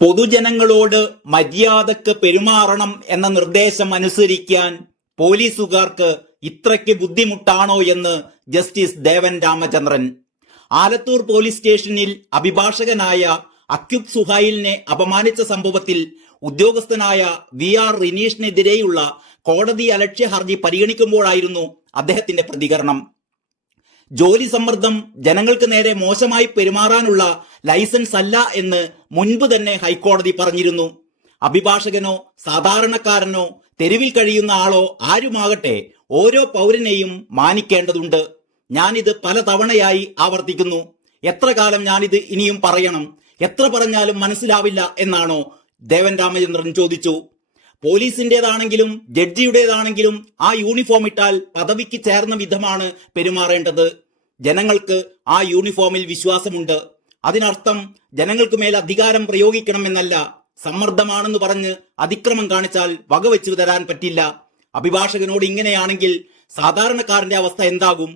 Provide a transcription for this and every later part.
പൊതുജനങ്ങളോട് മര്യാദക്ക് പെരുമാറണം എന്ന നിർദ്ദേശം അനുസരിക്കാൻ പോലീസുകാർക്ക് ഇത്രയ്ക്ക് ബുദ്ധിമുട്ടാണോ എന്ന് ജസ്റ്റിസ് ദേവൻ രാമചന്ദ്രൻ. ആലത്തൂർ പോലീസ് സ്റ്റേഷനിൽ അഭിഭാഷകനായ അക്യുബ് സുഹൈലിനെ അപമാനിച്ച സംഭവത്തിൽ ഉദ്യോഗസ്ഥനായ VR റിനീഷിനെതിരെയുള്ള കോടതി അലക്ഷ്യ ഹർജി പരിഗണിക്കുമ്പോഴായിരുന്നു അദ്ദേഹത്തിന്റെ പ്രതികരണം. ജോലി സമ്മർദ്ദം ജനങ്ങൾക്ക് നേരെ മോശമായി പെരുമാറാനുള്ള ലൈസൻസ് അല്ല എന്ന് മുൻപ് തന്നെ ഹൈക്കോടതി പറഞ്ഞിരുന്നു. അഭിഭാഷകനോ സാധാരണക്കാരനോ തെരുവിൽ കഴിയുന്ന ആളോ ആരുമാകട്ടെ ഓരോ പൗരനെയും മാനിക്കേണ്ടതുണ്ട്. ഞാനിത് പലതവണയായി ആവർത്തിക്കുന്നു. എത്ര കാലം ഞാനിത് ഇനിയും പറയണം? എത്ര പറഞ്ഞാലും മനസ്സിലാവില്ല എന്നാണോ ദേവൻ രാമചന്ദ്രൻ ചോദിച്ചു. പോലീസിന്റേതാണെങ്കിലും ജഡ്ജിയുടേതാണെങ്കിലും ആ യൂണിഫോം ഇട്ടാൽ പദവിക്ക് ചേർന്ന വിധമാണ് പെരുമാറേണ്ടത്. ജനങ്ങൾക്ക് ആ യൂണിഫോമിൽ വിശ്വാസമുണ്ട്. അതിനർത്ഥം ജനങ്ങൾക്ക് മേൽ അധികാരം പ്രയോഗിക്കണമെന്നല്ല. സമ്മർദ്ദമാണെന്ന് പറഞ്ഞ് അതിക്രമം കാണിച്ചാൽ വകവെച്ചു തരാൻ പറ്റില്ല. അഭിഭാഷകനോട് ഇങ്ങനെയാണെങ്കിൽ സാധാരണക്കാരന്റെ അവസ്ഥ എന്താകും?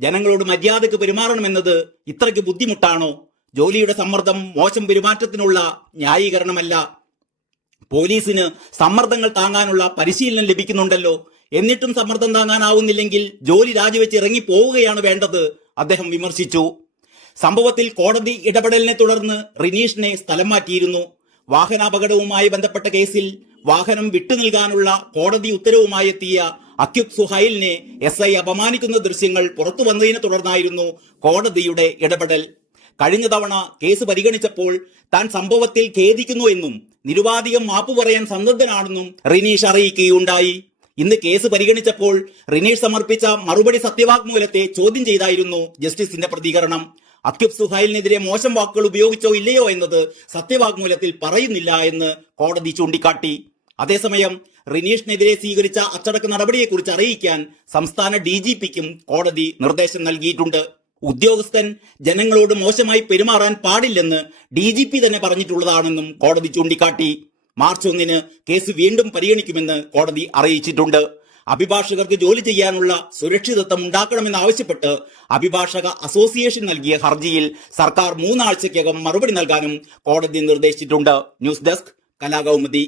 ജനങ്ങളോട് മര്യാദക്ക് പെരുമാറണമെന്നത് ഇത്രയ്ക്ക് ബുദ്ധിമുട്ടാണോ? ജോലിയുടെ സമ്മർദ്ദം മോശം പെരുമാറ്റത്തിനുള്ള ന്യായീകരണമല്ല. പോലീസിന് സമ്മർദ്ദങ്ങൾ താങ്ങാനുള്ള പരിശീലനം ലഭിക്കുന്നുണ്ടല്ലോ. എന്നിട്ടും സമ്മർദ്ദം താങ്ങാനാവുന്നില്ലെങ്കിൽ ജോലി രാജിവെച്ച് ഇറങ്ങി പോവുകയാണ് വേണ്ടത്, അദ്ദേഹം വിമർശിച്ചു. സംഭവത്തിൽ കോടതി ഇടപെടലിനെ തുടർന്ന് റിനീഷിനെ സ്ഥലം മാറ്റിയിരുന്നു. വാഹനാപകടവുമായി ബന്ധപ്പെട്ട കേസിൽ വാഹനം വിട്ടുനൽകാനുള്ള കോടതി ഉത്തരവുമായി എത്തിയ അക്യുബ് സുഹൈലിനെ SI അപമാനിക്കുന്ന ദൃശ്യങ്ങൾ പുറത്തു വന്നതിനെ തുടർന്നായിരുന്നു കോടതിയുടെ ഇടപെടൽ. കഴിഞ്ഞ തവണ കേസ് പരിഗണിച്ചപ്പോൾ താൻ സംഭവത്തിൽ ഖേദിക്കുന്നു എന്നും നിരുപാധികം മാപ്പ് പറയാൻ സന്നദ്ധനാണെന്നും റിനീഷ് അറിയിക്കുകയുണ്ടായി. ഇന്ന് കേസ് പരിഗണിച്ചപ്പോൾ റിനീഷ് സമർപ്പിച്ച മറുപടി സത്യവാങ്മൂലത്തെ ചോദ്യം ചെയ്തായിരുന്നു ജസ്റ്റിസിന്റെ പ്രതികരണം. അക്യുബ് സുഹൈലിനെതിരെ മോശം വാക്കുകൾ ഉപയോഗിച്ചോ ഇല്ലയോ എന്നത് സത്യവാങ്മൂലത്തിൽ പറയുന്നില്ല എന്ന് കോടതി ചൂണ്ടിക്കാട്ടി. അതേസമയം റിനീഷിനെതിരെ സ്വീകരിച്ച അച്ചടക്ക നടപടിയെക്കുറിച്ച് അറിയിക്കാൻ സംസ്ഥാന DGPക്കും കോടതി നിർദ്ദേശം നൽകിയിട്ടുണ്ട്. ഉദ്യോഗസ്ഥൻ ജനങ്ങളോട് മോശമായി പെരുമാറാൻ പാടില്ലെന്ന് DGP തന്നെ പറഞ്ഞിട്ടുള്ളതാണെന്നും കോടതി ചൂണ്ടിക്കാട്ടി. മാർച്ച് 1 കേസ് വീണ്ടും പരിഗണിക്കുമെന്ന് കോടതി അറിയിച്ചിട്ടുണ്ട്. അഭിഭാഷകർക്ക് ജോലി ചെയ്യാനുള്ള സുരക്ഷിതത്വം ഉണ്ടാക്കണമെന്നാവശ്യപ്പെട്ട് അഭിഭാഷക അസോസിയേഷൻ നൽകിയ ഹർജിയിൽ സർക്കാർ 3 ആഴ്ചയ്ക്കകം മറുപടി നൽകാനും കോടതി നിർദ്ദേശിച്ചിട്ടുണ്ട്. News desk Kalakaumudi.